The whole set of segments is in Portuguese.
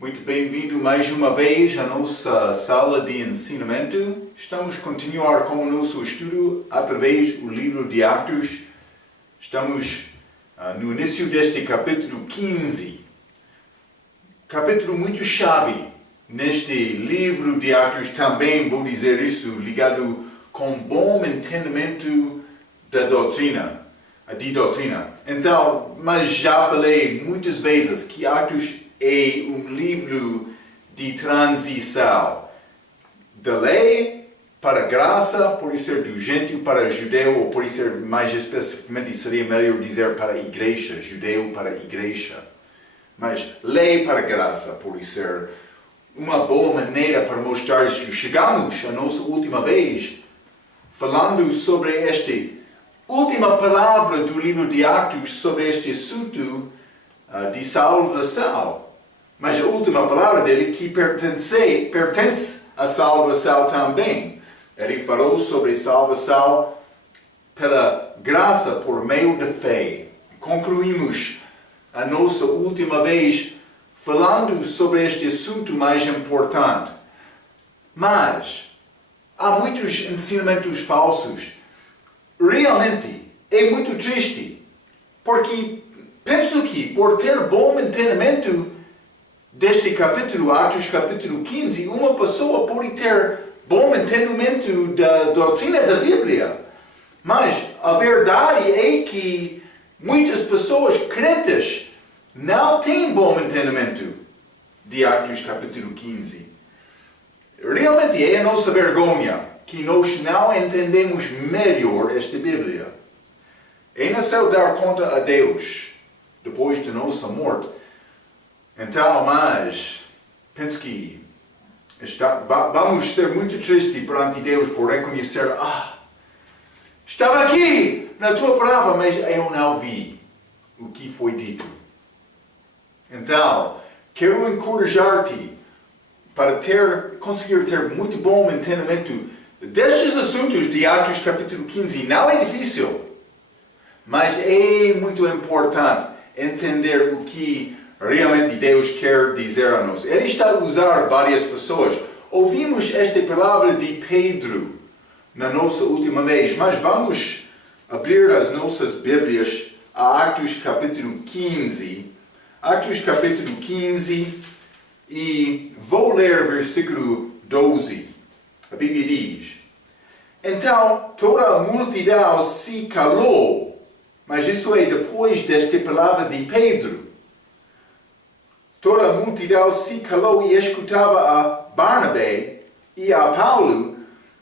Muito bem-vindo mais uma vez à nossa sala de ensinamento. Estamos a continuar com o nosso estudo através do livro de Atos. Estamos no início deste capítulo 15. Capítulo muito chave neste livro de Atos, também vou dizer isso, ligado com bom entendimento da doutrina. Então, mas já falei muitas vezes que Atos é um livro de transição. Da lei para a graça, pode ser do gentio para o judeu, ou pode ser mais especificamente, seria melhor dizer para a igreja, judeu para a igreja. Mas lei para a graça pode ser uma boa maneira para mostrar isso. Chegamos a nossa última vez falando sobre esta última palavra do livro de Atos sobre este assunto de salvação. Mas a última palavra dele que pertence à salvação também. Ele falou sobre salvação pela graça por meio da fé. Concluímos a nossa última vez falando sobre este assunto mais importante. Mas há muitos ensinamentos falsos. Realmente é muito triste, porque penso que por ter bom entendimento deste capítulo, Atos capítulo 15, uma pessoa pode ter bom entendimento da doutrina da Bíblia. Mas a verdade é que muitas pessoas crentes não têm bom entendimento de Atos capítulo 15. Realmente é a nossa vergonha que nós não entendemos melhor esta Bíblia. É necessário dar conta a Deus depois de nossa morte. Então, mas penso que vamos ser muito tristes perante Deus por reconhecer, estava aqui na tua palavra, mas eu não vi o que foi dito. Então, quero encorajar-te para conseguir ter muito bom entendimento destes assuntos de Atos capítulo 15. Não é difícil, mas é muito importante entender o que realmente Deus quer dizer a nós. Ele está a usar várias pessoas. Ouvimos esta palavra de Pedro na nossa última vez, mas vamos abrir as nossas Bíblias a Atos capítulo 15. Atos capítulo 15 e vou ler versículo 12. A Bíblia diz: Então toda a multidão se calou, mas isso é depois desta palavra de Pedro. Toda a multidão se calou e escutava a Barnabé e a Paulo,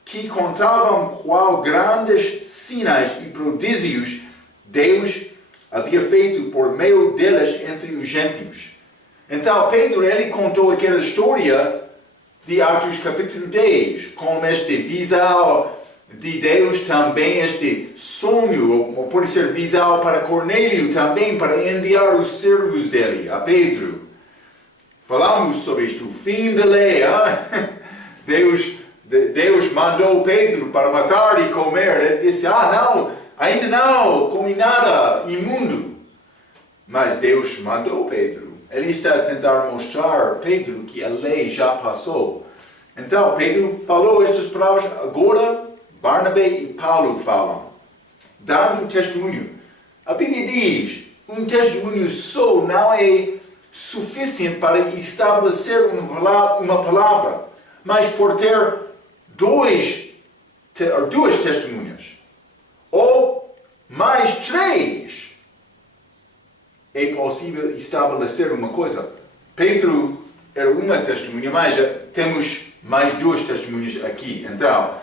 que contavam qual grandes sinais e prodígios Deus havia feito por meio deles entre os gentios. Então Pedro, ele contou aquela história de Atos capítulo 10, com este visão de Deus também, este sonho, ou pode ser visão para Cornélio também, para enviar os servos dele, a Pedro. Falamos sobre isto, o fim da lei. Deus mandou Pedro para matar e comer. Ele disse, não, ainda não, comi nada imundo. Mas Deus mandou Pedro. Ele está a tentar mostrar a Pedro que a lei já passou. Então Pedro falou estas palavras, agora Barnabé e Paulo falam, dando testemunho. A Bíblia diz, um testemunho só não é suficiente para estabelecer uma palavra, mas por ter duas testemunhas, ou mais três, é possível estabelecer uma coisa. Pedro era uma testemunha, mas temos mais duas testemunhas aqui. Então,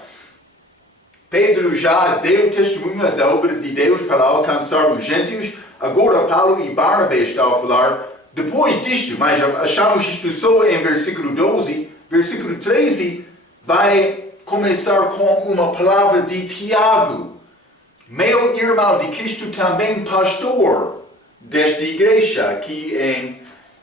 Pedro já deu testemunho da obra de Deus para alcançar os gentios. Agora Paulo e Barnabé estão a falar depois disto, mas achamos isto só em versículo 12. Versículo 13 vai começar com uma palavra de Tiago, meu irmão de Cristo, também pastor desta igreja aqui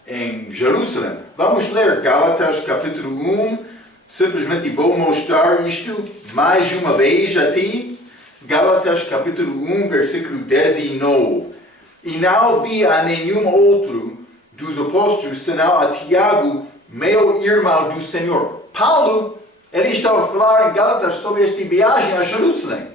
em Jerusalém. Vamos ler Gálatas capítulo 1. Simplesmente vou mostrar isto mais uma vez a ti. Gálatas capítulo 1, versículo 19. E não vi a nenhum outro dos apóstolos, senão a Tiago, meu irmão do Senhor. Paulo, ele estava a falar em Gálatas sobre esta viagem a Jerusalém.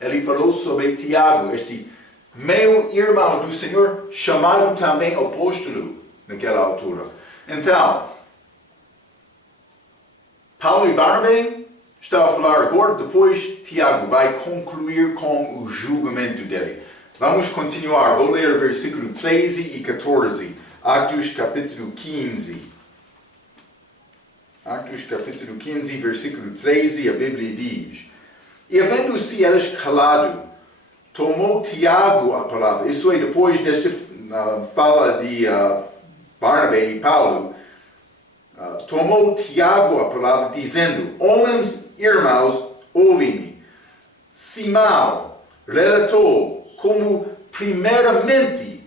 Ele falou sobre Tiago, este meu irmão do Senhor, chamado também apóstolo naquela altura. Então, Paulo e Barnabé estão a falar agora, depois Tiago vai concluir com o julgamento dele. Vamos continuar, vou ler o versículo 13 e 14, Atos capítulo 15. Atos capítulo 15, versículo 13, a Bíblia diz: E havendo-se eles calado, tomou Tiago a palavra. Isso é depois desta fala de Barnabé e Paulo. Tomou Tiago a palavra, dizendo: Homens, irmãos, ouve-me. Simão relatou como, primeiramente,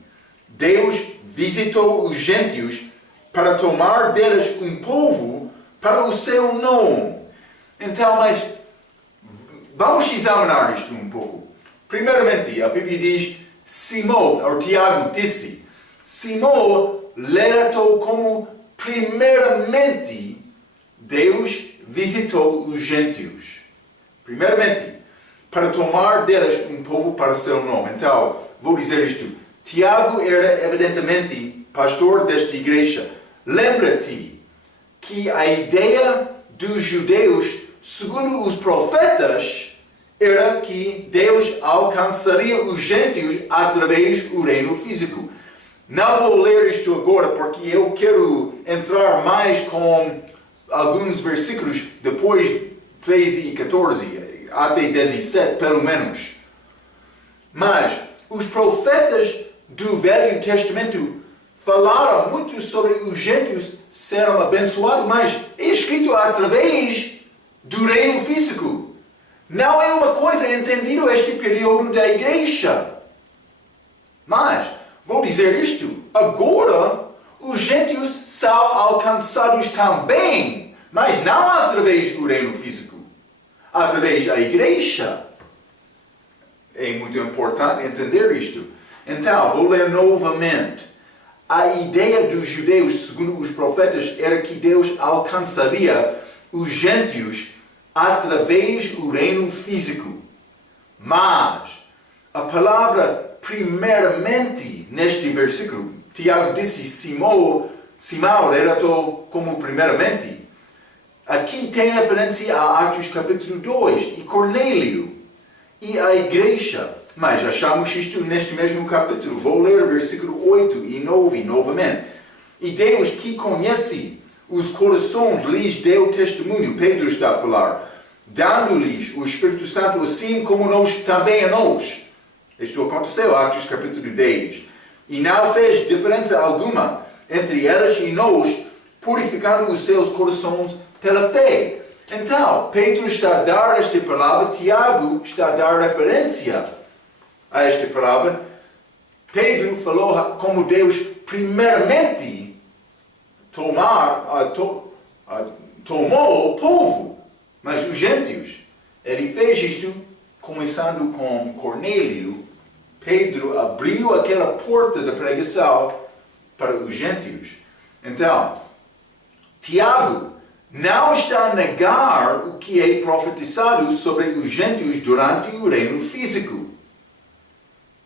Deus visitou os gentios para tomar deles um povo para o seu nome. Então, mas vamos examinar isto um pouco. Primeiramente, a Bíblia diz, Simão, ou Tiago disse, Simão relatou como, primeiramente, Deus visitou os gentios. Primeiramente, para tomar deles um povo para o seu nome. Então, vou dizer isto. Tiago era, evidentemente, pastor desta igreja. Lembra-te que a ideia dos judeus, segundo os profetas, era que Deus alcançaria os gentios através do reino físico. Não vou ler isto agora porque eu quero entrar mais com alguns versículos depois 13 e 14, até 17 pelo menos. Mas os profetas do Velho Testamento falaram muito sobre os gentios serem abençoados, mas é escrito através do reino físico. Não é uma coisa entendida este período da igreja. Mas, vou dizer isto, agora os gentios são alcançados também, mas não através do reino físico, através da igreja. É muito importante entender isto. Então, vou ler novamente. A ideia dos judeus, segundo os profetas, era que Deus alcançaria os gentios através do reino físico. Mas, a palavra primeiramente neste versículo, Tiago disse, Simão relatou como primeiramente. Aqui tem referência a Atos capítulo 2 e Cornélio e a igreja. Mas achamos isto neste mesmo capítulo. Vou ler o versículo 8 e 9 novamente. E Deus que conhece os corações lhes deu testemunho, Pedro está a falar, dando-lhes o Espírito Santo assim como nós também a nós. Isto aconteceu, Atos capítulo 10. E não fez diferença alguma entre eles e nós, purificando os seus corações pela fé. Então, Pedro está a dar esta palavra, Tiago está a dar referência a esta palavra. Pedro falou como Deus primeiramente tomou o povo, mas os gentios. Ele fez isto começando com Cornélio. Pedro abriu aquela porta da pregação para os gentios. Então, Tiago não está a negar o que é profetizado sobre os gentios durante o reino físico.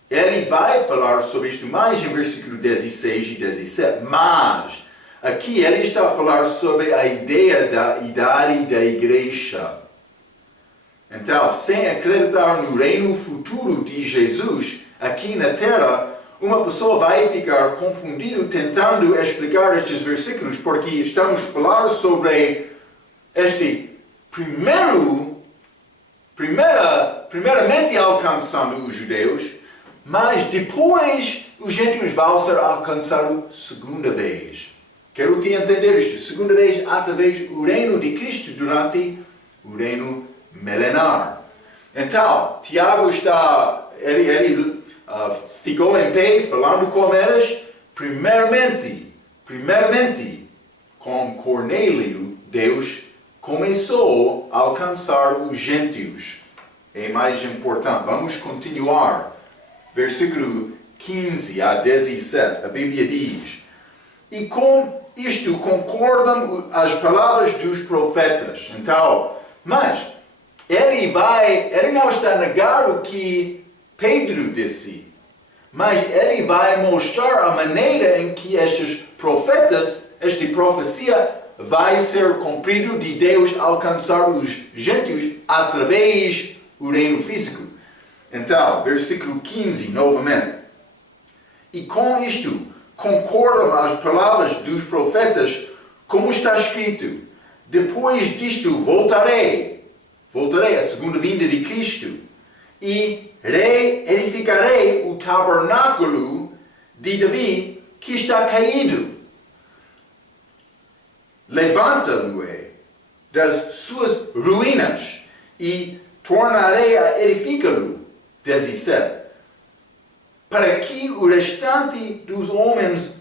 Ele vai falar sobre isto mais em versículo 16 e 17, mas aqui ele está a falar sobre a ideia da idade da igreja. Então, sem acreditar no reino futuro de Jesus aqui na terra, uma pessoa vai ficar confundida tentando explicar estes versículos, porque estamos a falar sobre este primeiramente alcançando os judeus, mas depois os gentios vão ser alcançados segunda vez. Quero te entender isto. Segunda vez através do reino de Cristo durante o reino milenar. Então, Tiago ele ficou em pé falando com eles. Primeiramente, com Cornélio, Deus começou a alcançar os gentios. É mais importante. Vamos continuar. Versículo 15 a 17, a Bíblia diz: E com isto concordam as palavras dos profetas. Então, mas ele não está a negar o que Pedro disse, mas ele vai mostrar a maneira em que estes profetas, esta profecia vai ser cumprido de Deus alcançar os gentios através do reino físico. Então, versículo 15, novamente. E com isto, concordam as palavras dos profetas, como está escrito: depois disto voltarei à segunda vinda de Cristo, e reedificarei o tabernáculo de Davi que está caído. Levanta-lo das suas ruínas e tornarei a edificá-lo. 17. Para que o restante dos homens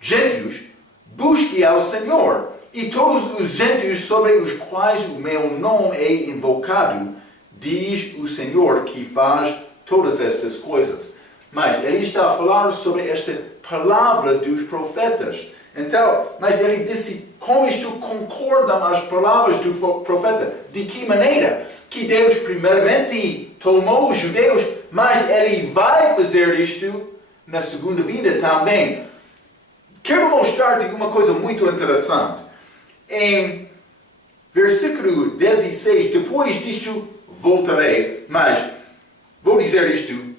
gentios busque ao Senhor, e todos os gentios sobre os quais o meu nome é invocado, diz o Senhor que faz todas estas coisas. Mas ele está a falar sobre esta palavra dos profetas. Então, mas ele disse, como isto concordam as palavras do profeta? De que maneira? Que Deus primeiramente tomou os judeus, mas ele vai fazer isto na segunda vinda também. Quero mostrar-te uma coisa muito interessante. Em versículo 16, depois disto voltarei, mas vou dizer isto.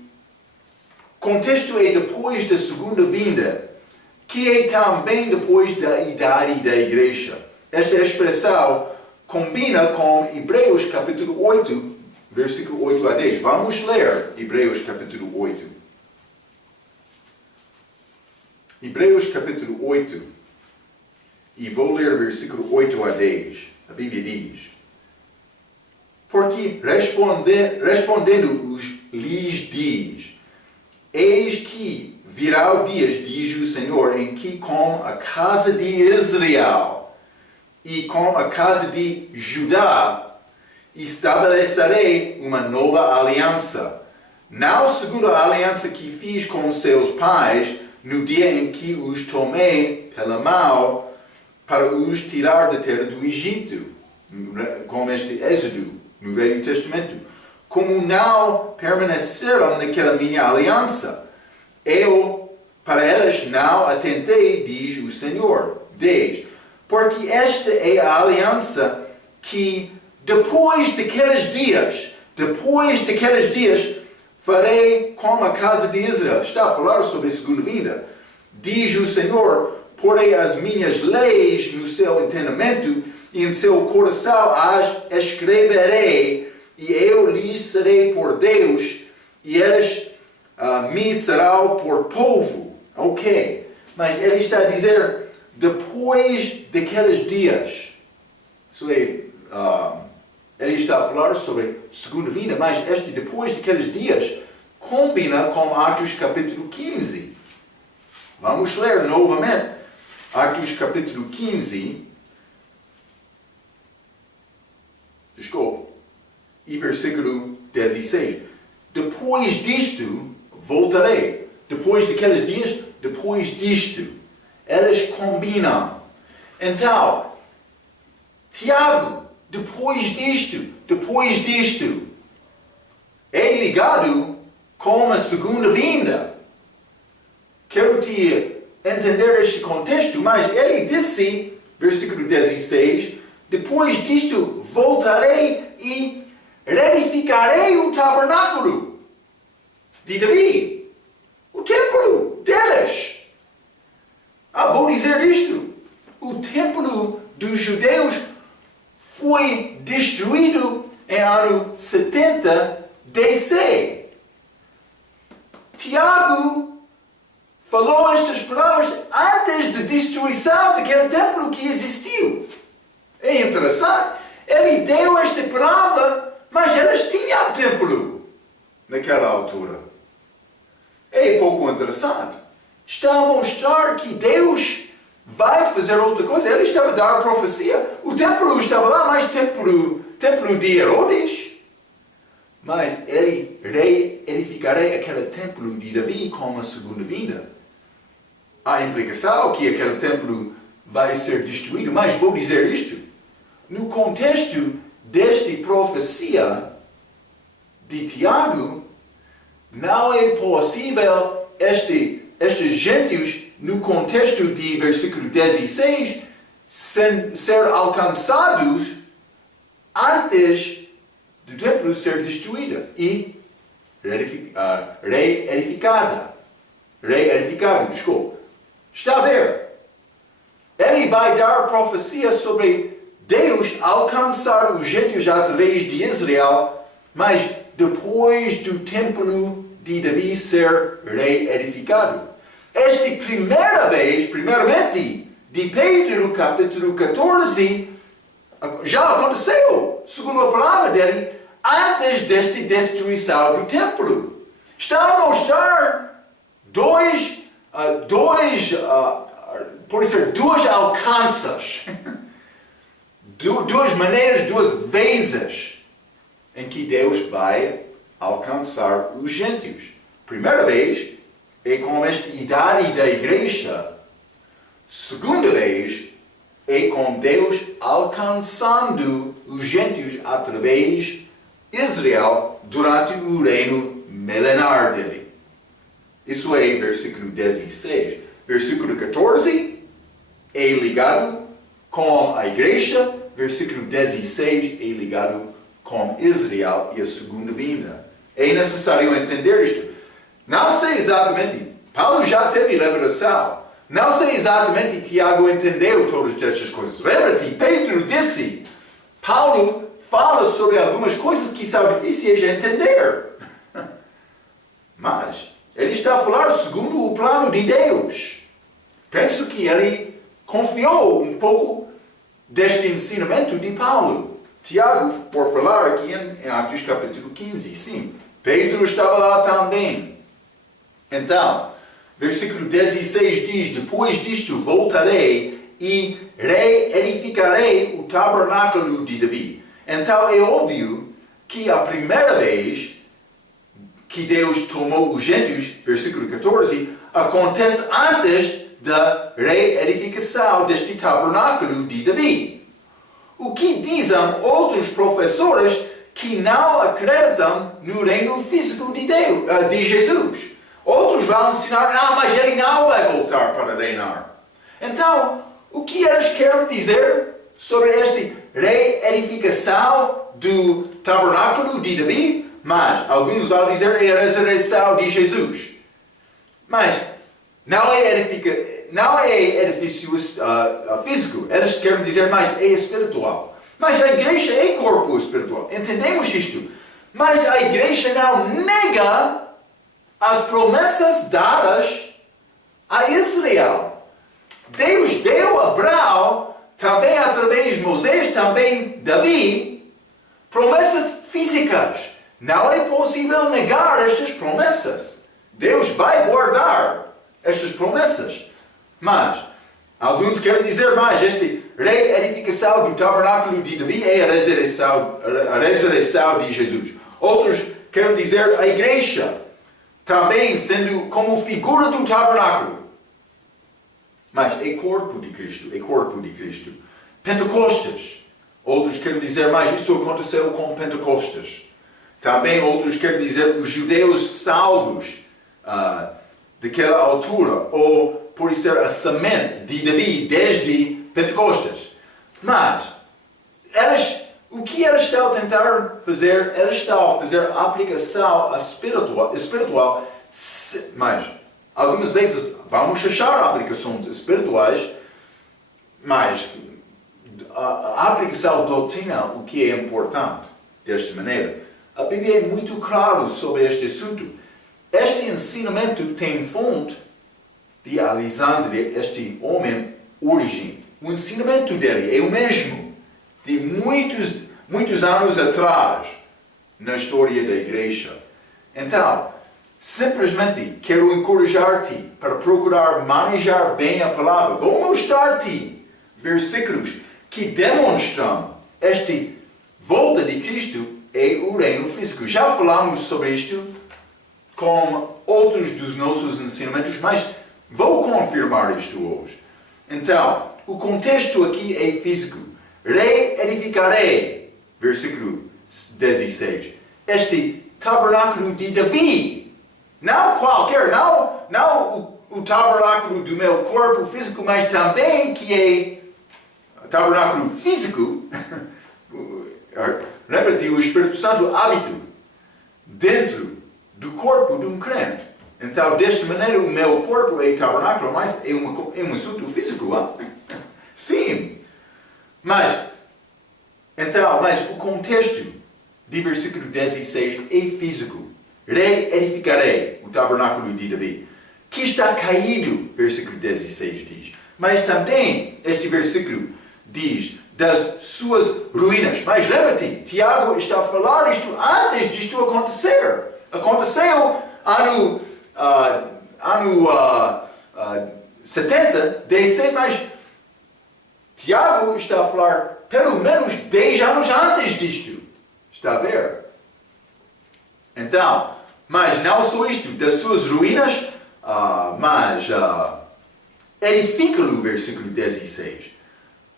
Contexto é depois da segunda vinda, que é também depois da idade da igreja. Esta expressão combina com Hebreus capítulo 8, versículo 8 a 10. Vamos ler Hebreus capítulo 8. Hebreus capítulo 8. E vou ler versículo 8 a 10. A Bíblia diz: porque respondendo-os lhes diz: eis que virá o dias, diz o Senhor, em que com a casa de Israel e com a casa de Judá estabelecerei uma nova aliança, não segundo a aliança que fiz com seus pais no dia em que os tomei pela mão para os tirar da terra do Egito, com este êxodo no Velho Testamento, como não permaneceram naquela minha aliança. Eu, para elas, não atentei, diz o Senhor. 10. Porque esta é a aliança que depois daqueles dias, farei com a casa de Israel. Está a falar sobre a segunda vinda. Diz o Senhor: porei as minhas leis no seu entendimento e em seu coração as escreverei, e eu lhes serei por Deus, e elas me serão por povo. Ok. Mas ele está a dizer, depois daqueles dias. Isso é, ele está a falar sobre a segunda vinda, mas este depois daqueles dias combina com Atos capítulo 15. Vamos ler novamente Atos capítulo 15. Desculpe. E versículo 16. Depois disto voltarei. Depois daqueles dias, depois disto. Elas combinam. Então, Tiago, depois disto, é ligado com a segunda vinda. Quero te entender este contexto, mas ele disse, versículo 16, depois disto voltarei e reedificarei o tabernáculo de Davi, o templo deles. Vou dizer isto, o templo dos judeus foi destruído em ano 70 DC. Tiago falou estas palavras antes da destruição daquele templo que existiu. É interessante. Ele deu esta palavra, mas eles tinham templo naquela altura. É pouco interessante. Está a mostrar que Deus vai fazer outra coisa. Ele estava a dar a profecia. O templo estava lá, mas templo de Herodes. Mas ele reedificarei aquele templo de Davi com a segunda vinda. a implicação que aquele templo vai ser destruído, mas vou dizer isto. No contexto desta profecia de Tiago, não é possível estes gentios, no contexto de versículo 16, ser alcançados antes do templo ser destruído e reedificado, desculpa. Está a ver? Ele vai dar profecia sobre Deus alcançar os gentios através de Israel, mas depois do templo de Davi ser reedificado. Esta primeiramente, de Pedro, capítulo 14, já aconteceu, segundo a palavra dele, antes desta destruição do templo. Está a mostrar duas alcanças, duas maneiras, duas vezes em que Deus vai alcançar os gentios. Primeira vez é com esta idade da igreja. Segunda vez é com Deus alcançando os gentios através de Israel durante o reino milenar dele. Isso é versículo 16. Versículo 14 é ligado com a igreja. Versículo 16 é ligado com Israel e a segunda vinda. É necessário entender isto. Não sei exatamente, Paulo já teve revelação. Não sei exatamente, Tiago entendeu todas estas coisas. Lembra-te, Pedro disse, Paulo fala sobre algumas coisas que são difíceis de entender. Mas ele está a falar segundo o plano de Deus. Penso que ele confiou um pouco deste ensinamento de Paulo. Tiago, por falar aqui em Atos capítulo 15, sim, Pedro estava lá também. Então, versículo 16 diz, depois disto voltarei e reedificarei o tabernáculo de Davi. Então é óbvio que a primeira vez que Deus tomou os gentios, versículo 14, acontece antes da reedificação deste tabernáculo de Davi. O que dizem outros professores que não acreditam no reino físico de Deus, de Jesus. Outros vão ensinar, mas ele não vai voltar para reinar. Então, o que eles querem dizer sobre esta reedificação do tabernáculo de Davi? Mas alguns vão dizer é a ressurreição de Jesus. Mas não é edifício físico. Eles querem dizer, mas é espiritual. Mas a igreja é corpo espiritual. Entendemos isto. Mas a igreja não nega as promessas dadas a Israel. Deus deu a Abraão, também através de Moisés, também Davi, promessas físicas. Não é possível negar estas promessas. Deus vai guardar estas promessas. Mas alguns querem dizer mais, esta reedificação do tabernáculo de Davi é a ressurreição de Jesus. Outros querem dizer a igreja, também sendo como figura do tabernáculo. Mas é corpo de Cristo, é corpo de Cristo. Pentecostes. Outros querem dizer, mas isto aconteceu com Pentecostes. Também outros querem dizer os judeus salvos daquela altura, ou por ser a semente de Davi desde Pentecostes. Mas, o que eles estão a tentar fazer? Eles estão a fazer a aplicação espiritual, mas algumas vezes vamos achar aplicações espirituais, mas a aplicação doutrina, o que é importante desta maneira. A Bíblia é muito clara sobre este assunto. Este ensinamento tem fonte de Alexandre, este homem, Origem. O ensinamento dele é o mesmo de muitos anos atrás na história da igreja. Então, simplesmente quero encorajar-te para procurar manejar bem a palavra. Vou mostrar-te versículos que demonstram esta volta de Cristo é o reino físico. Já falamos sobre isto com outros dos nossos ensinamentos, mas Vou confirmar isto hoje. Então, o contexto aqui é físico. Reedificarei, versículo 16, este tabernáculo de Davi. Não qualquer, não o tabernáculo do meu corpo físico, mas também que é tabernáculo físico. Lembra-te, o Espírito Santo habita dentro do corpo de um crente. Então, desta maneira, o meu corpo é tabernáculo, mas é um assunto físico. Sim. Mas o contexto de versículo 16 é físico. Reedificarei o tabernáculo de Davi, que está caído, versículo 16 diz. Mas também este versículo diz das suas ruínas. Mas lembra-te, Tiago está a falar isto antes disto acontecer. Aconteceu ano 70 DC, mas Tiago está a falar pelo menos 10 anos antes disto. Está a ver? Então, mas não só isto, das suas ruínas, mas edifica-lo, versículo 16.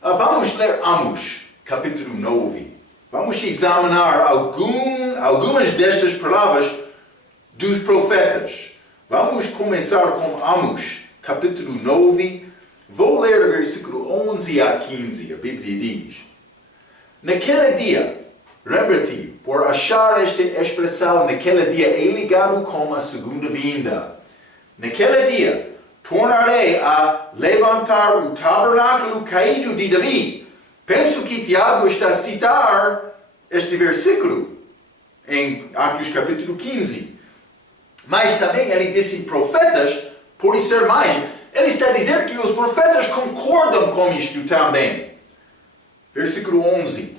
Vamos ler Amos, capítulo 9. Vamos examinar algumas destas palavras dos profetas. Vamos começar com Amos, capítulo 9. Vou ler o versículo 11 a 15. A Bíblia diz: Naquele dia, lembra-te, por achar esta expressão, naquele dia, é ligado com a segunda vinda. Naquele dia, tornarei a levantar o tabernáculo caído de Davi. Penso que Tiago está a citar este versículo em Atos capítulo 15. Mas também ele disse profetas, por ser mais. Ele está a dizer que os profetas concordam com isto também. Versículo 11.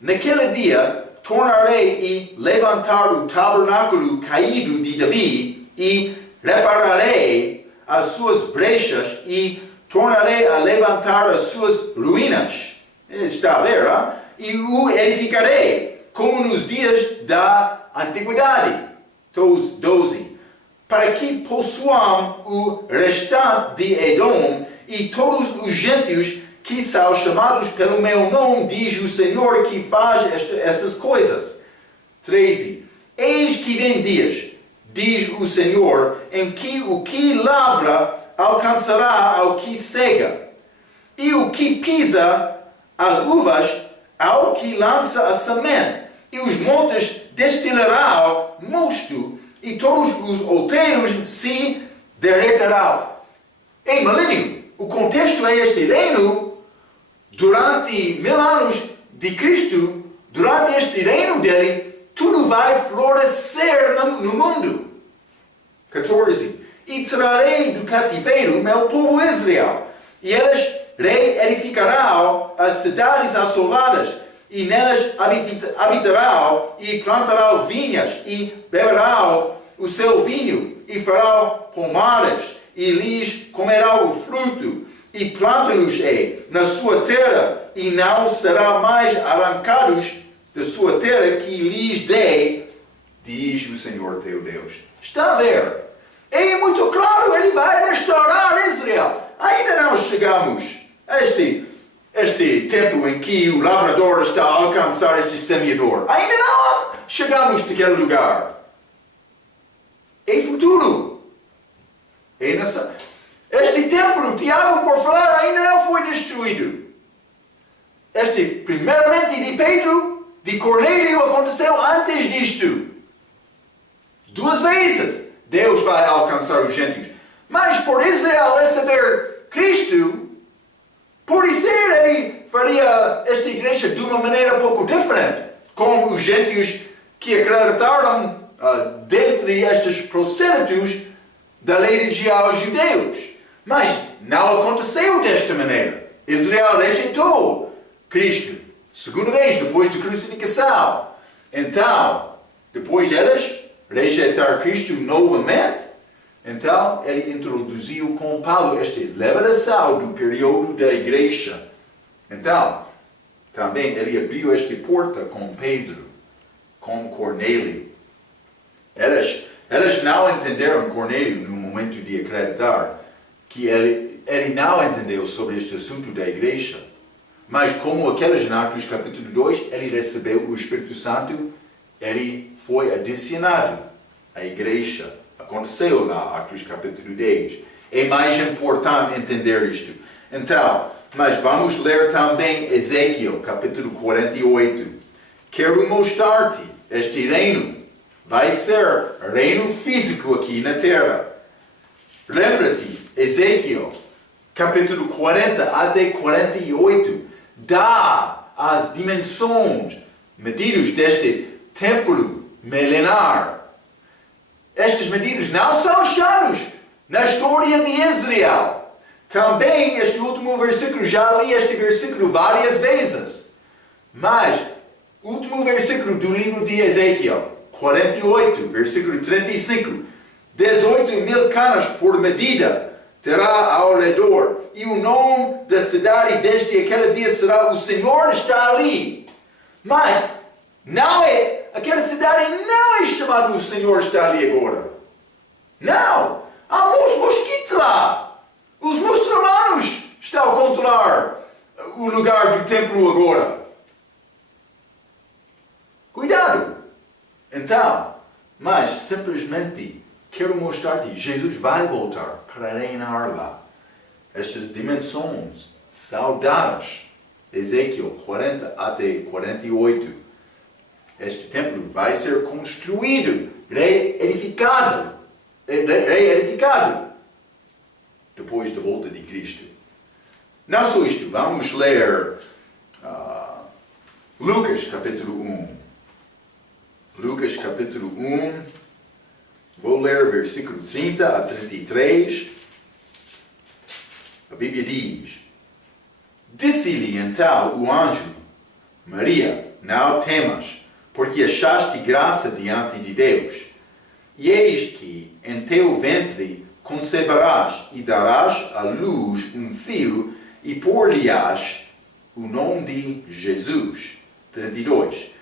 Naquele dia, tornarei a levantar o tabernáculo caído de Davi e repararei as suas brechas e tornarei a levantar as suas ruínas. Está a ver, e o edificarei como nos dias da antiguidade. 12. Para que possuam o restante de Edom e todos os gentios que são chamados pelo meu nome, diz o Senhor que faz essas coisas. 13. Eis que vem dias, diz o Senhor, em que o que lavra alcançará ao que cega, e o que pisa as uvas ao que lança a semente, e os montes destilarão mosto, e todos os outeiros se derreterão. Em milênio, o contexto é este reino, durante 1000 anos de Cristo, durante este reino dele, tudo vai florescer no mundo. 14. E trarei do cativeiro meu povo Israel, e eles reedificarão as cidades assoladas, e nelas habitarão, e plantarão vinhas, e beberão o seu vinho, e farão pomares, e lhes comerão o fruto, e plantam-nos na sua terra, e não serão mais arrancados da sua terra que lhes dei, diz o Senhor teu Deus. Está a ver? É muito claro, ele vai restaurar Israel. Ainda não chegamos a este tempo em que o lavrador está a alcançar este semeador. Ainda não chegamos naquele lugar. É futuro. Este templo, Tiago, por falar, ainda não foi destruído. Primeiramente de Pedro, de Cornélio, aconteceu antes disto. 2 vezes Deus vai alcançar os gentios. Mas por Israel receber Cristo, por isso ele faria esta igreja de uma maneira pouco diferente, como os gentios que acreditaram dentre estes prossélitos da lei religião aos judeus. Mas não aconteceu desta maneira. Israel rejeitou Cristo, segunda vez, depois da crucificação. Então, depois eles rejeitar Cristo novamente, então ele introduziu com Paulo esta liberação do período da igreja. Então, também ele abriu esta porta com Pedro, com Cornélio. Eles não entenderam Cornélio no momento de acreditar. que ele não entendeu sobre este assunto da igreja. Mas como aqueles em Atos capítulo 2, ele recebeu o Espírito Santo, ele foi adicionado à igreja. Aconteceu lá, Atos capítulo 10. É mais importante entender isto. Então, mas vamos ler também Ezequiel capítulo 48. Quero mostrar-te este reino. Vai ser reino físico aqui na terra. Lembra-te, Ezequiel capítulo 40 até 48 dá as dimensões, medidas deste templo milenar. Estas medidas não são achadas na história de Israel. Também este último versículo, já li este versículo várias vezes. Mas, o último versículo do livro de Ezequiel, 48, versículo 35. 18.000 canas por medida terá ao redor. E o nome da cidade desde aquele dia será: o Senhor está ali. Mas, aquela cidade não é chamada o Senhor está ali agora. Não! Há muitos mosquitos lá. Os muçulmanos estão a controlar o lugar do templo agora. Cuidado! Então, mas simplesmente quero mostrar-te, Jesus vai voltar para reinar lá. Estas dimensões são dadas. Ezequiel 40 até 48. Este templo vai ser construído, reedificado. Depois da volta de Cristo. Não só isto, vamos ler Lucas capítulo 1. Lucas capítulo 1, vou ler versículo 30 a 33. A Bíblia diz: Disse-lhe então o anjo: Maria, não temas, porque achaste graça diante de Deus. E eis que em teu ventre conceberás e darás à luz um filho, e por-lhe-ás o nome de Jesus. 32.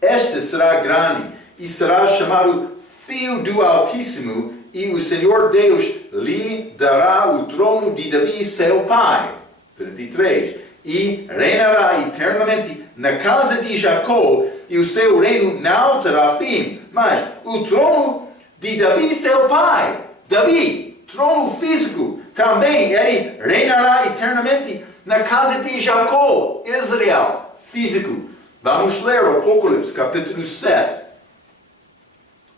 Este será grande e será chamado Filho do Altíssimo, e o Senhor Deus lhe dará o trono de Davi, seu pai. 33. E reinará eternamente na casa de Jacó, e o seu reino não terá fim. Mas o trono de Davi, seu pai, Davi, trono físico, também ele reinará eternamente na casa de Jacó, Israel, físico. Vamos ler Apocalipse capítulo 7.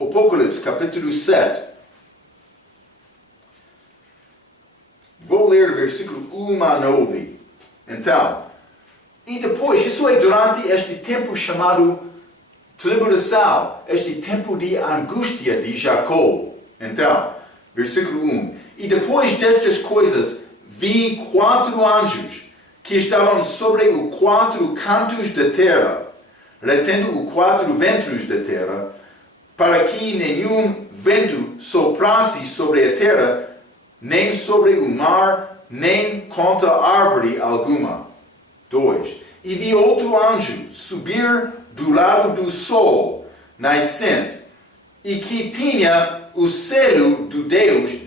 Apocalipse capítulo 7. Vou ler versículo 1 a 9. Então, e depois, isso é durante este tempo chamado tribulação, este tempo de angústia de Jacó. Então, versículo 1. E depois destas coisas, vi 4 anjos que estavam sobre os 4 cantos da terra, retendo os 4 ventos da terra, para que nenhum vento soprasse sobre a terra, nem sobre o mar, nem contra árvore alguma. 2. E vi outro anjo subir do lado do sol nascente, e que tinha o selo do Deus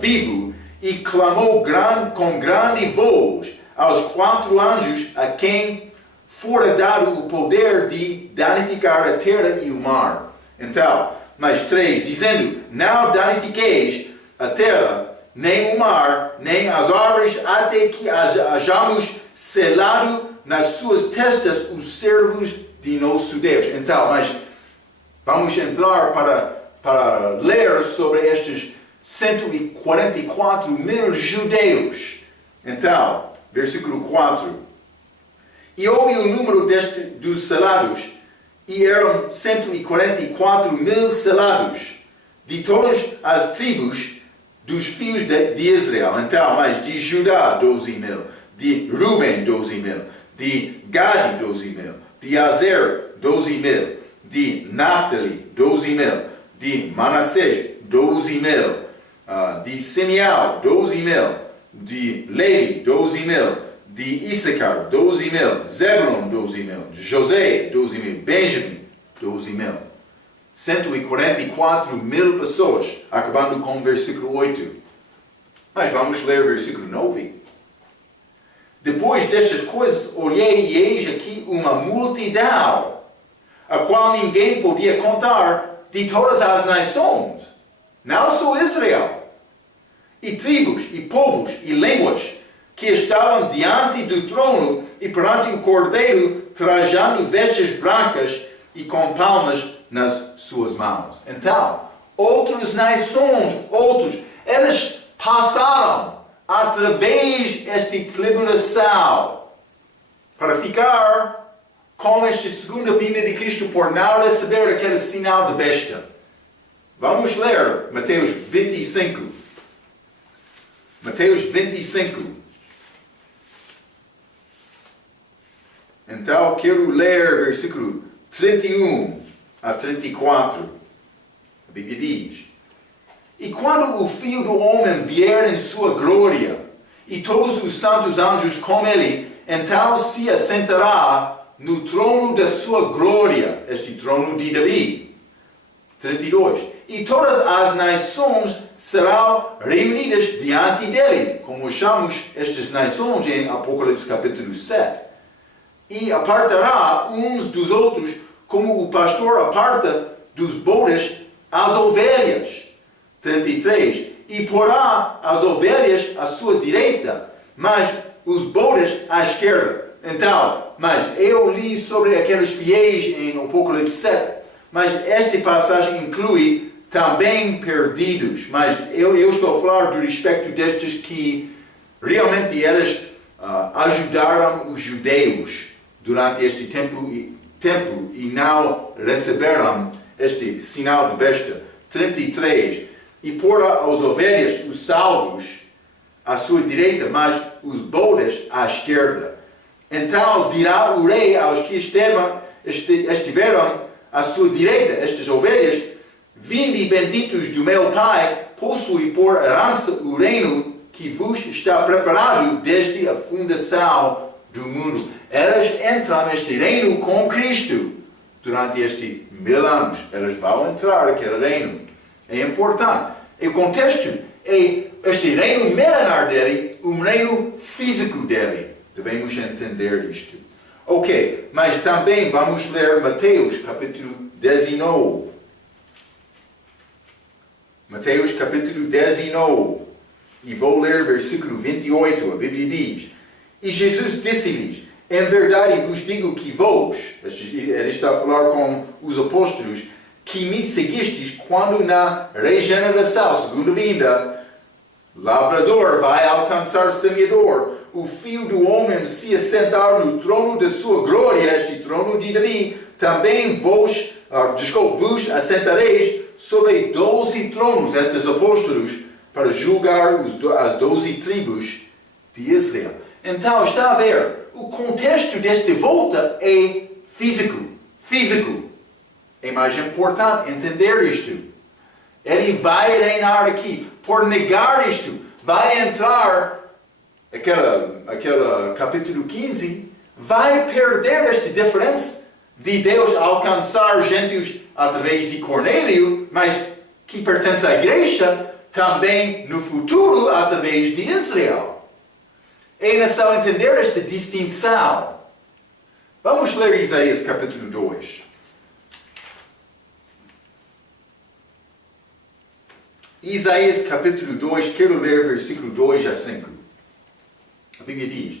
vivo, e clamou com grande voz aos 4 anjos a quem fora dado o poder de danificar a terra e o mar. Então, mais 3, dizendo: não danifiqueis a terra, nem o mar, nem as árvores, até que hajamos selado nas suas testas os servos de nosso Deus. Então, mas vamos entrar para ler sobre estes 144 mil judeus. Então, versículo 4. E houve o número dos selados, e eram 144 mil selados, de todas as tribos dos filhos de Israel. Então, mas de Judá, 12 mil, de Ruben, 12 mil, de Gad, 12 mil, de Azer, 12 mil, de Naphtali, 12 mil, de Manassés, 12 mil, de Simeão, 12 mil, de Levi, 12 mil, de Issacar, 12 mil, Zebulon, 12 mil, José, 12 mil, Benjamin, 12 mil. 144 mil pessoas, acabando com o versículo 8. Mas vamos ler o versículo 9. Depois destas coisas, olhei e eis aqui uma multidão, a qual ninguém podia contar, de todas as nações, não só Israel, e tribos, e povos, e línguas, que estavam diante do trono e perante o Cordeiro, trajando vestes brancas e com palmas nas suas mãos. Então, outras nações, eles passaram através desta tribulação para ficar com esta segunda vinda de Cristo por não receber aquele sinal de besta. Vamos ler Mateus 25. Mateus 25. Então, quero ler versículo 31 a 34. A Bíblia diz: E quando o Filho do Homem vier em sua glória, e todos os santos anjos com ele, então se assentará no trono da sua glória, este trono de Davi. 32. E todas as nações serão reunidas diante dele, como chamamos estas nações em Apocalipse capítulo 7. E apartará uns dos outros, como o pastor aparta dos bodes as ovelhas. 33. E porá as ovelhas à sua direita, mas os bodes à esquerda. Então, mas eu li sobre aqueles fiéis em Apocalipse 7, mas esta passagem inclui também perdidos. Mas eu estou a falar do respeito destes que realmente eles ajudaram os judeus durante este tempo e não receberam este sinal de besta. 33. E porá as ovelhas, os salvos, à sua direita, mas os bodes à esquerda. Então dirá o rei aos que estiveram à sua direita, estas ovelhas: Vinde, benditos do meu Pai, possui por herança o reino que vos está preparado desde a fundação do mundo. Eles entram neste reino com Cristo. Durante estes 1000 anos, eles vão entrar naquele reino. É importante. O contexto é este reino milenar dele, um reino físico dele. Devemos entender isto. Ok, mas também vamos ler Mateus capítulo 19. Mateus capítulo 19. E vou ler versículo 28. A Bíblia diz: E Jesus disse-lhes: Em verdade vos digo que vós, ele está a falar com os apóstolos, que me seguistes quando na regeneração, segunda vinda, lavrador vai alcançar semeador, o Filho do Homem se assentar no trono da sua glória, este trono de Davi, também vos assentareis sobre 12 tronos, estes apóstolos, para julgar as 12 tribos de Israel. Então, está a ver, o contexto desta volta é físico. É mais importante entender isto. Ele vai reinar aqui. Por negar isto, vai entrar aquela capítulo 15, vai perder esta diferença de Deus alcançar gentios através de Cornélio, mas que pertence à igreja, também no futuro através de Israel. É necessário entender esta distinção. Vamos ler Isaías capítulo 2. Isaías capítulo 2, quero ler versículo 2 a 5. A Bíblia diz: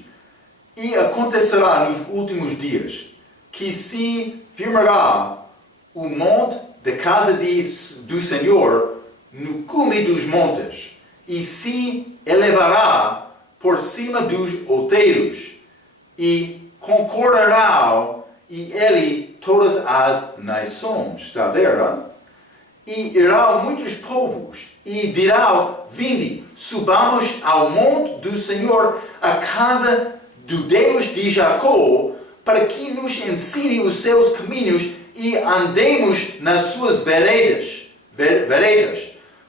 E acontecerá nos últimos dias que se firmará o monte da casa do Senhor no cume dos montes, e se elevará por cima dos outeiros, e concordará e ele todas as nações. Está a ver, não? E irão muitos povos, e dirão: Vinde, subamos ao monte do Senhor, a casa do Deus de Jacó, para que nos ensine os seus caminhos e andemos nas suas veredas.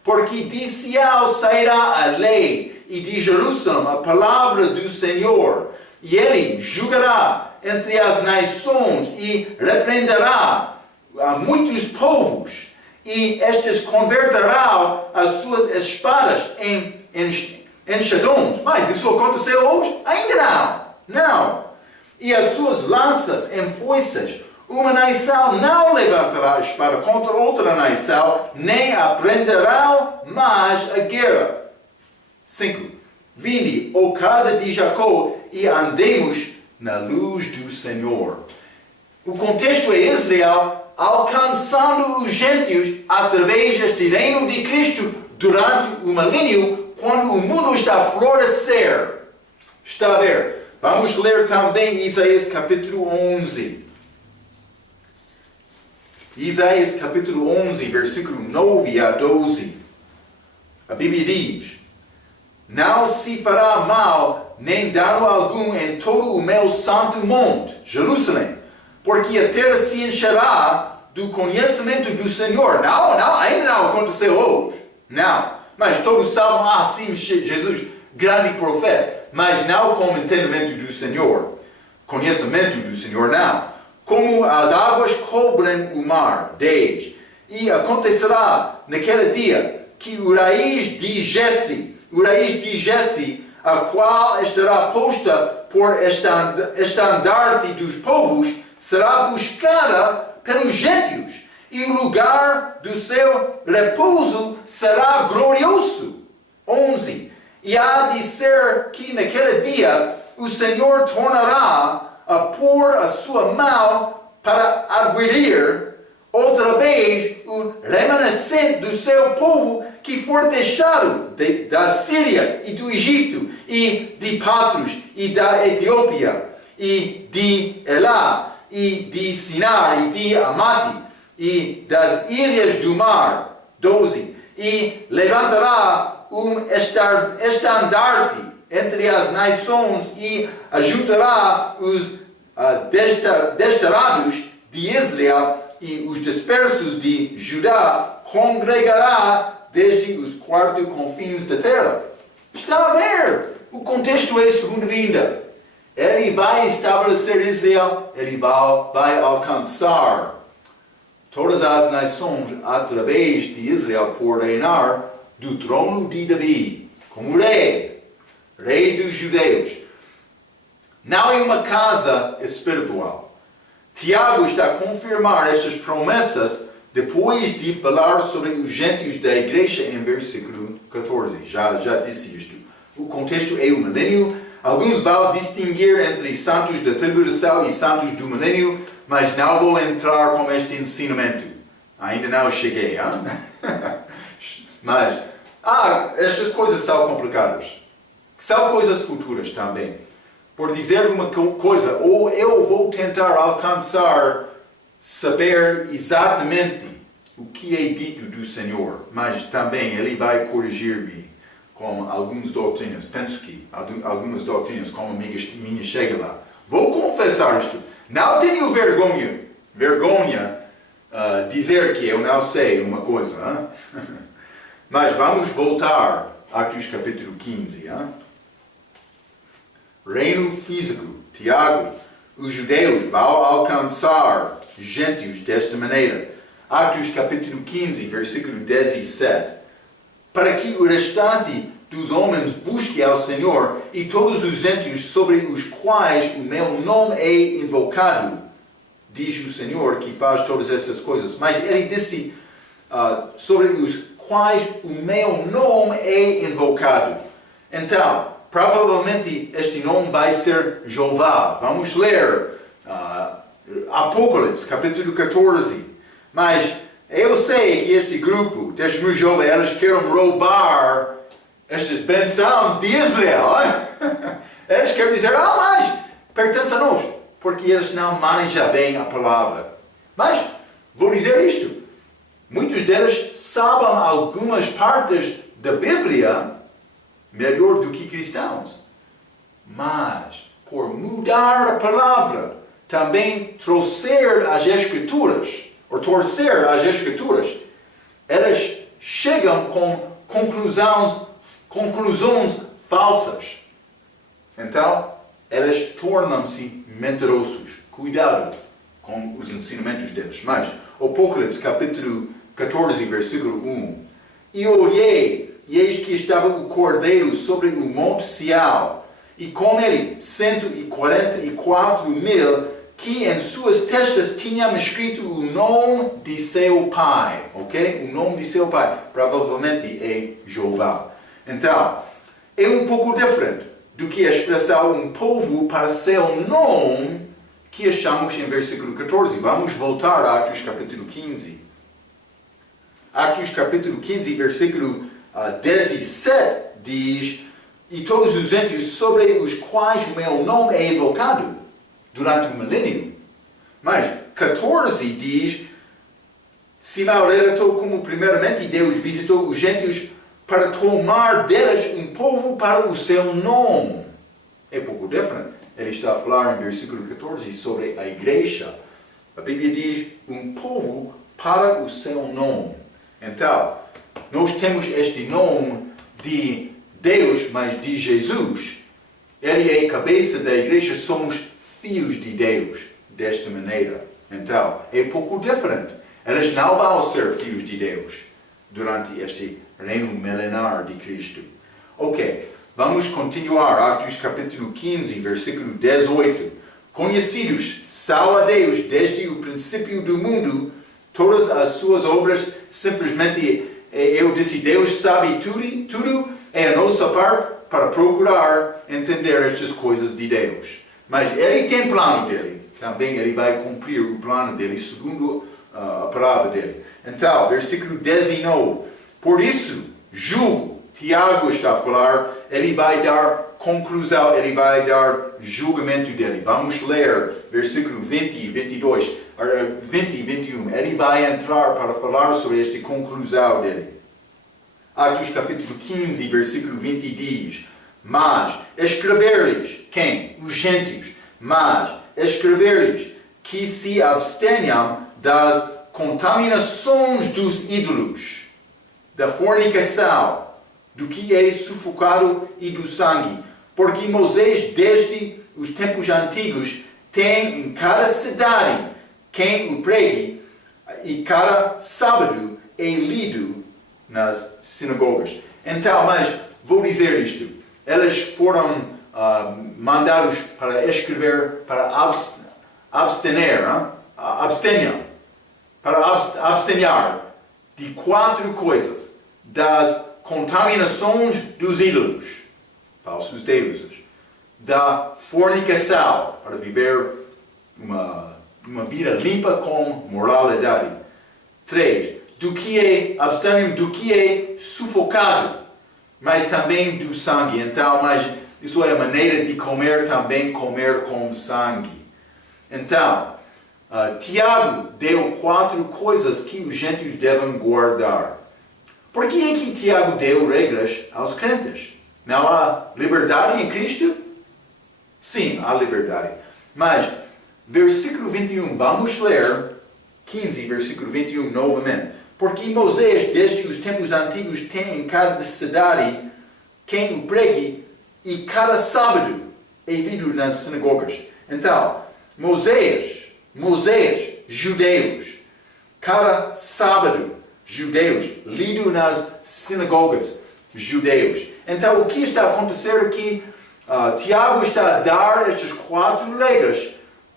Porque de Sião sairá a lei, e de Jerusalém a palavra do Senhor. E ele julgará entre as nações e repreenderá a muitos povos. E estes converterão as suas espadas enxadões. Mas isso aconteceu hoje? Ainda não. Não. E as suas lanças em foices. Uma nação não levantará espada contra outra nação, nem aprenderão mais a guerra. 5. Vinde, ó casa de Jacó, e andemos na luz do Senhor. O contexto é Israel alcançando os gentios através deste reino de Cristo durante o milênio, quando o mundo está a florescer. Está a ver? Vamos ler também Isaías capítulo 11. Isaías capítulo 11, versículo 9 a 12. A Bíblia diz: Não se fará mal, nem dano algum em todo o meu santo monte, Jerusalém, porque a terra se encherá do conhecimento do Senhor. Não, ainda não aconteceu hoje. Não. Mas todos sabem, sim, Jesus, grande profeta, mas não com entendimento do Senhor. Conhecimento do Senhor, não. Como as águas cobrem o mar. 10. E acontecerá naquele dia que o raiz de Jesse, a qual estará posta por estandarte dos povos, será buscada pelos gentios, e o lugar do seu repouso será glorioso. 11. E há de ser que naquele dia o Senhor tornará a pôr a sua mão para aguerrir outra vez o remanescente do seu povo que for deixado da Síria e do Egito e de Patros e da Etiópia e de Elá e de Sinar e de Amate e das ilhas do mar. 12. E levantará um estandarte entre as nações e ajuntará os desterrados de Israel e os dispersos de Judá, congregará desde os quatro confins da terra. Está a ver? O contexto é a segunda vinda. Ele vai estabelecer Israel, ele vai alcançar todas as nações através de Israel por reinar do trono de Davi, como rei dos judeus. Não é uma casa espiritual. Tiago está a confirmar estas promessas depois de falar sobre os gentios da igreja em versículo 14. Já disse isto. O contexto é o milênio. Alguns vão distinguir entre santos da tribulação e santos do milênio, mas não vou entrar com este ensinamento. Ainda não cheguei, hein? Mas, estas coisas são complicadas. São coisas futuras também. Por dizer uma coisa, ou eu vou tentar alcançar, saber exatamente o que é dito do Senhor, mas também Ele vai corrigir-me com algumas doutrinas. Penso que algumas doutrinas, como a minha chega lá. Vou confessar isto. Não tenho vergonha dizer que eu não sei uma coisa. Hein? Mas vamos voltar a Atos capítulo 15. Hein? Reino físico. Tiago. Os judeus vão alcançar gentios desta maneira. Atos capítulo 15, versículo 17. Para que o restante dos homens busque ao Senhor e todos os gentios sobre os quais o meu nome é invocado, diz o Senhor que faz todas essas coisas. Mas ele disse sobre os quais o meu nome é invocado. Então, provavelmente este nome vai ser Jeová. Vamos ler Apocalipse, capítulo 14. Mas eu sei que este grupo, Testemunho de Jeová, eles querem roubar estas bênçãos de Israel. Eles querem dizer, mas pertence a nós, porque eles não manejam bem a palavra. Mas, vou dizer isto, muitos deles sabem algumas partes da Bíblia melhor do que cristãos. Mas, por mudar a palavra, também trouxer as Escrituras, ou torcer as Escrituras, eles chegam com conclusões falsas. Então, eles tornam-se mentirosos. Cuidado com os ensinamentos deles. Mas, Apocalipse, capítulo 14, versículo 1. E olhei, e eis que estava o cordeiro sobre o monte Sião, e com ele 144.000, que em suas testas tinham escrito o nome de seu pai, ok? O nome de seu pai, provavelmente é Jeová. Então, é um pouco diferente do que expressar um povo para seu nome, que achamos em versículo 14. Vamos voltar a Atos capítulo 15. Atos capítulo 15, versículo 17 diz: e todos os gentios sobre os quais o meu nome é evocado durante o milênio. Mas 14 diz: Simão relatou como primeiramente Deus visitou os gentios para tomar deles um povo para o seu nome. É pouco diferente. Ele está a falar em versículo 14 sobre a igreja. A Bíblia diz: um povo para o seu nome. Então, nós temos este nome de Deus, mas de Jesus. Ele é a cabeça da igreja, somos filhos de Deus, desta maneira. Então, é pouco diferente. Eles não vão ser filhos de Deus durante este reino milenar de Cristo. Ok, vamos continuar. Atos capítulo 15, versículo 18. Conhecidos são a Deus desde o princípio do mundo, todas as suas obras, simplesmente eu disse, Deus sabe tudo, é a nossa parte para procurar entender estas coisas de Deus. Mas Ele tem plano dele, também Ele vai cumprir o plano dele, segundo a palavra dele. Então, versículo 19, por isso, julgo, Tiago está a falar, ele vai dar conclusão, ele vai dar julgamento dele. Vamos ler versículo 20 e 22, 20 e 21. Ele vai entrar para falar sobre esta conclusão dele. Atos capítulo 15, versículo 20 diz: mas escrever-lhes, quem? Os gentios. Mas escrever-lhes que se abstenham das contaminações dos ídolos, da fornicação, do que é sufocado e do sangue. Porque Moisés, desde os tempos antigos, tem em cada cidade quem o pregue, e cada sábado é lido nas sinagogas. Então, mas vou dizer isto. Eles foram mandados para escrever, para abstenham, para abstenhar de 4 coisas: das contaminações dos ídolos, falsos deuses, da fornicação, para viver uma vida limpa com moralidade. 3, abstenham do que é sufocado, mas também do sangue. Então, mas isso é a maneira de comer, também comer com sangue. Então, Tiago deu 4 coisas que os gentios devem guardar. Por que é que Tiago deu regras aos crentes? Não há liberdade em Cristo? Sim, há liberdade. Mas, versículo 21, vamos ler 15, versículo 21 novamente. Porque Moisés, desde os tempos antigos, tem em cada cidade quem o pregue, e cada sábado é lido nas sinagogas. Então, Moisés, judeus, cada sábado, judeus, lido nas sinagogas, judeus. Então, o que está a acontecer aqui? Tiago está a dar estas 4 regras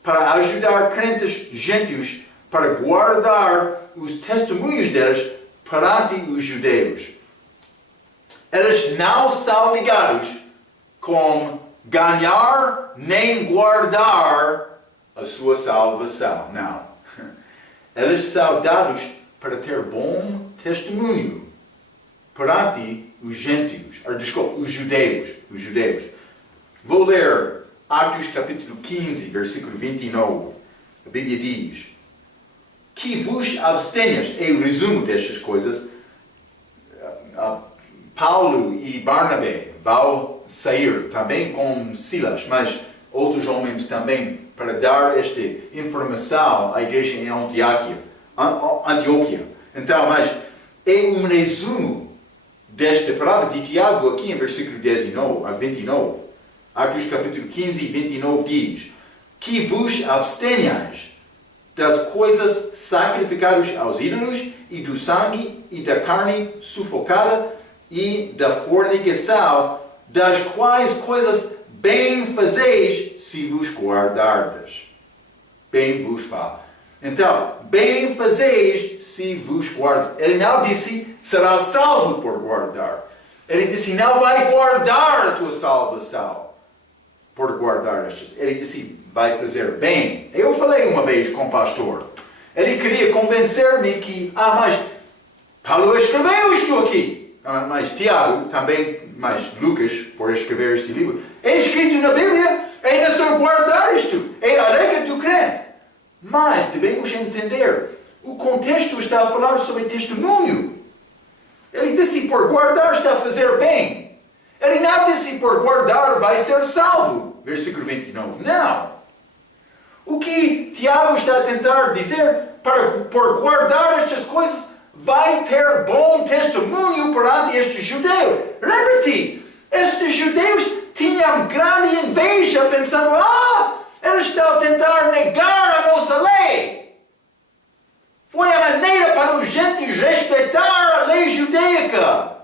para ajudar crentes gentios para guardar os testemunhos deles perante os judeus. Eles não são ligados com ganhar nem guardar a sua salvação. Não. Eles são dados para ter bom testemunho perante os gentios, os judeus. Vou ler Atos capítulo 15, versículo 29. A Bíblia diz: que vos abstenhas, é o resumo destas coisas. Paulo e Barnabé vão sair também com Silas, mas outros homens também, para dar esta informação à igreja em Antioquia. Então, mas é um resumo desta palavra de Tiago aqui em versículo 19 a 29. Atos capítulo 15, 29 diz: que vos abstenhais das coisas sacrificadas aos ídolos, e do sangue, e da carne sufocada, e da fornicação, das quais coisas bem fazeis se vos guardardes. Bem vos fala. Então, bem fazeis se vos guardardes. Ele não disse, será salvo por guardar. Ele disse, não vai guardar a tua salvação por guardar estas. Ele disse, vai fazer bem. Eu falei uma vez com o pastor. Ele queria convencer-me que, mas Paulo escreveu isto aqui. Mas Tiago, também, mas Lucas, por escrever este livro, é escrito na Bíblia, é necessário guardar isto, é a regra do crente. Mas devemos entender, o contexto está a falar sobre testemunho. Ele disse por guardar está a fazer bem. Ele não disse por guardar vai ser salvo. Versículo 29. Não. O que Tiago está a tentar dizer, por guardar estas coisas, vai ter bom testemunho perante estes judeus. Lembra-te, estes judeus tinham grande inveja, pensando, eles estão a tentar negar a nossa lei. Foi a maneira para os gentios respeitar a lei judaica.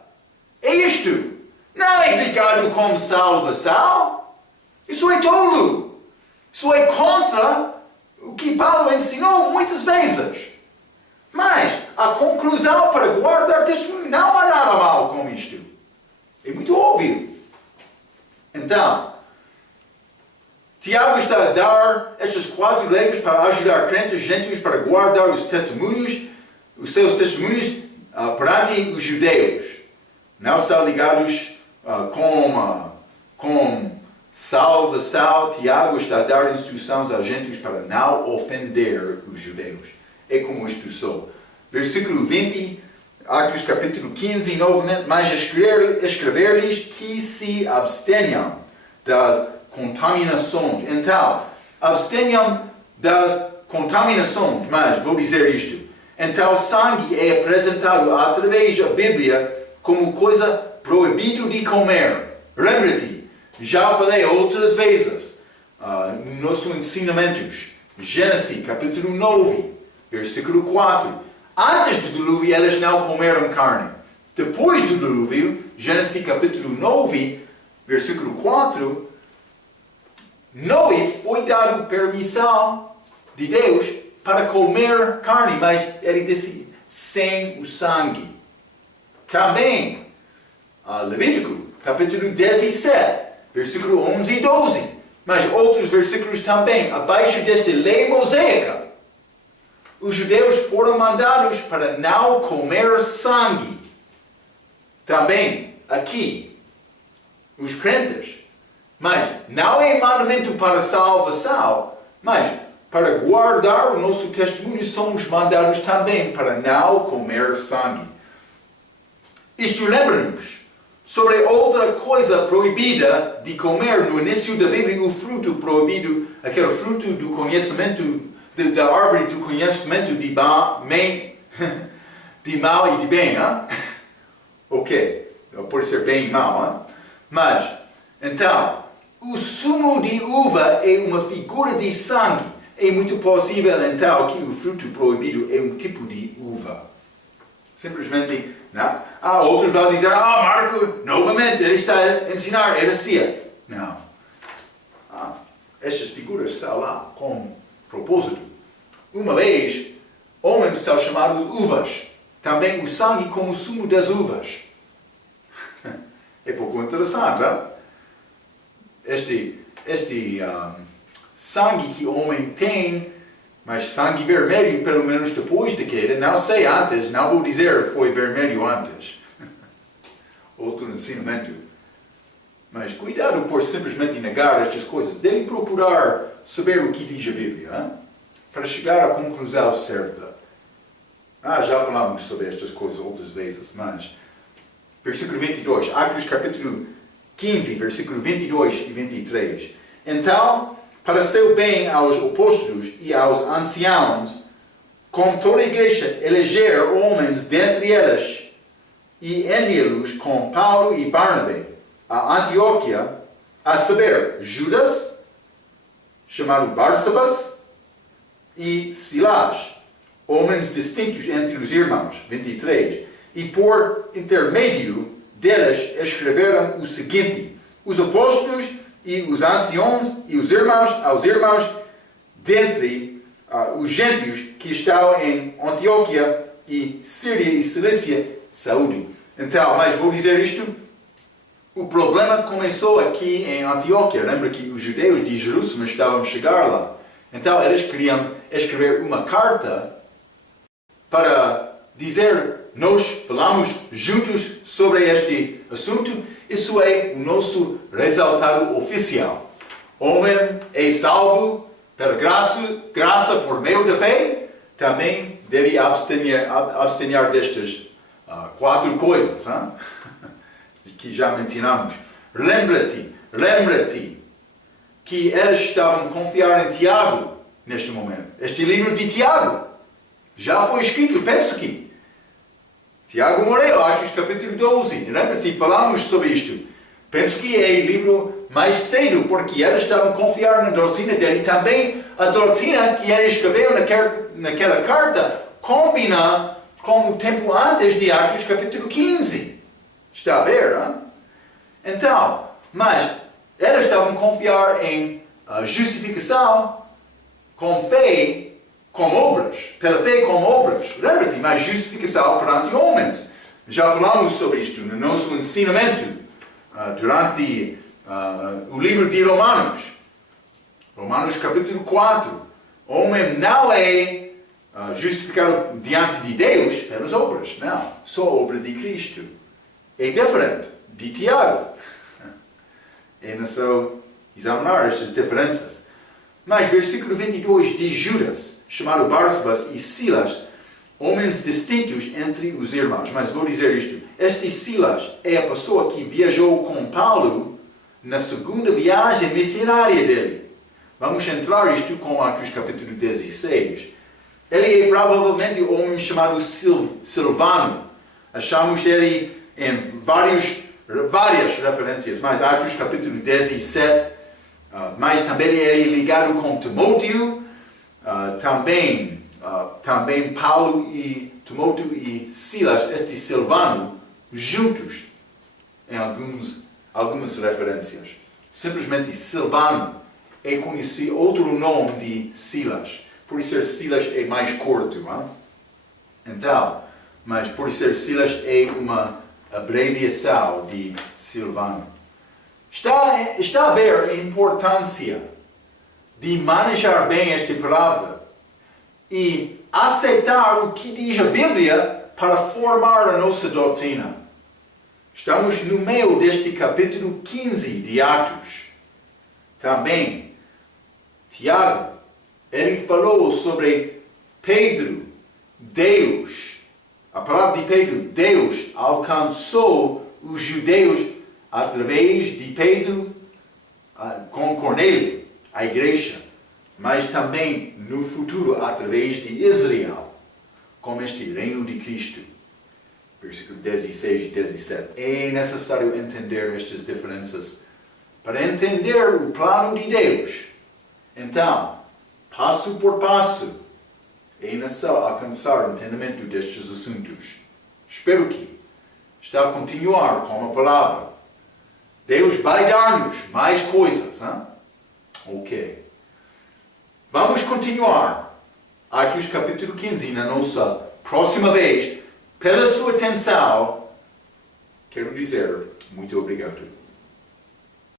É isto. Não é ligado com salvação. Isso é tolo. Isso é contra o que Paulo ensinou muitas vezes. Mas a conclusão para guardar testemunho, não há nada mal com isto. É muito óbvio. Então, Tiago está a dar estas 4 regras para ajudar crentes gentios para guardar os testemunhos, os seus testemunhos perante os judeus. Não estão ligados com salvação. Tiago está a dar instruções aos gentios para não ofender os judeus. É como instrução. Versículo 20, Atos capítulo 15, novamente, mas escrever-lhes que se abstenham das contaminações. Então, abstenham das contaminações, mas vou dizer isto. Então, sangue é apresentado através da Bíblia como coisa proibida de comer. Lembra-te, já falei outras vezes nos nossos ensinamentos. Gênesis capítulo 9, versículo 4. Antes do dilúvio, eles não comeram carne. Depois do dilúvio, Gênesis capítulo 9, versículo 4, Noé foi dado permissão de Deus para comer carne, mas ele disse, sem o sangue. Também, Levítico capítulo 17, versículo 11 e 12. Mas outros versículos também, abaixo desta lei mosaica. Os judeus foram mandados para não comer sangue. Também, aqui, os crentes. Mas não é mandamento para salvação, mas para guardar o nosso testemunho somos mandados também para não comer sangue. Isto lembra-nos sobre outra coisa proibida de comer no início da Bíblia, o fruto proibido, aquele fruto do conhecimento, da árvore do conhecimento de mal e de bem. Ok, pode ser bem e mal. Mas, então, o sumo de uva é uma figura de sangue. É muito possível, então, que o fruto proibido é um tipo de uva. Simplesmente, não. Outros vão dizer, Marco, novamente, ele está a ensinar heresia. Não. Estas figuras estão lá com propósito. Uma vez, homens são chamados uvas. Também o sangue como o sumo das uvas. É pouco interessante, hein? Este sangue que o homem tem, mas sangue vermelho, pelo menos depois da queda, não sei antes, não vou dizer foi vermelho antes. Outro ensinamento. Mas cuidado por simplesmente negar estas coisas. Deve procurar saber o que diz a Bíblia, hein? Para chegar à conclusão certa. Já falamos sobre estas coisas outras vezes, mas... Versículo 22, Atos capítulo 15, versículo 22 e 23. Então, para seu bem aos apóstolos e aos anciãos, com toda a igreja, eleger homens dentre eles e enviá-los com Paulo e Barnabé a Antioquia, a saber, Judas, chamado Barsabas, e Silas, homens distintos entre os irmãos. 23. E por intermédio deles escreveram o seguinte: os apóstolos e os anciãos e os irmãos, aos irmãos dentre os gentios que estão em Antioquia e Síria e Cilícia, saúde. Então, mas vou dizer isto, o problema começou aqui em Antioquia. Lembra que os judeus de Jerusalém estavam a chegar lá. Então, eles queriam escrever uma carta para dizer: nós falamos juntos sobre este assunto. Isso é o nosso resultado oficial. Homem é salvo pela graça por meio da fé. Também deve abster destas 4 coisas que já mencionamos. Lembra-te que eles estavam a confiar em Tiago neste momento. Este livro de Tiago já foi escrito, penso que. Tiago morreu, Atos capítulo 12. Lembra-te, falamos sobre isto. Penso que é o livro mais cedo, porque eles estavam a confiar na doutrina dele. E também a doutrina que ele escreveu naquela carta combina com o tempo antes de Atos capítulo 15. Está a ver, não? Então, mas eles estavam a confiar em justificação com fé, com obras. Pela fé com obras. Lembra-te, mas justificação perante homens. Já falamos sobre isto no nosso ensinamento durante o livro de Romanos. Romanos capítulo 4. O homem não é justificado diante de Deus pelas obras. Não, só a obra de Cristo. É diferente de Tiago. É necessário examinar estas diferenças. Mas versículo 22 de Judas, chamado Barsabas e Silas, homens distintos entre os irmãos. Mas vou dizer isto. Este Silas é a pessoa que viajou com Paulo na segunda viagem missionária dele. Vamos entrar isto com Atos capítulo 16. Ele é provavelmente um homem chamado Silvano. Achamos ele em várias referências, mas Atos capítulo 17, mas também ele é ligado com Timóteo, também Paulo e Timóteo e Silas, este Silvano, juntos em algumas referências. Simplesmente Silvano é conhecido outro nome de Silas, por isso Silas é mais curto, não? Então, mas por isso Silas é uma abreviação de Silvano. Está a ver a importância de manejar bem esta palavra e aceitar o que diz a Bíblia para formar a nossa doutrina. Estamos no meio deste capítulo 15 de Atos. Também, Tiago, ele falou sobre Pedro, Deus. A palavra de Pedro, Deus, alcançou os judeus através de Pedro com Cornélio, a igreja, mas também no futuro através de Israel, com este reino de Cristo. Versículo 16 e 17. É necessário entender estas diferenças para entender o plano de Deus. Então, passo por passo, é necessário alcançar o entendimento destes assuntos. Espero que está a continuar com a palavra. Deus vai dar-nos mais coisas. Hein? Ok. Vamos continuar. Atos capítulo 15, na nossa próxima vez. Pela sua atenção, quero dizer muito obrigado.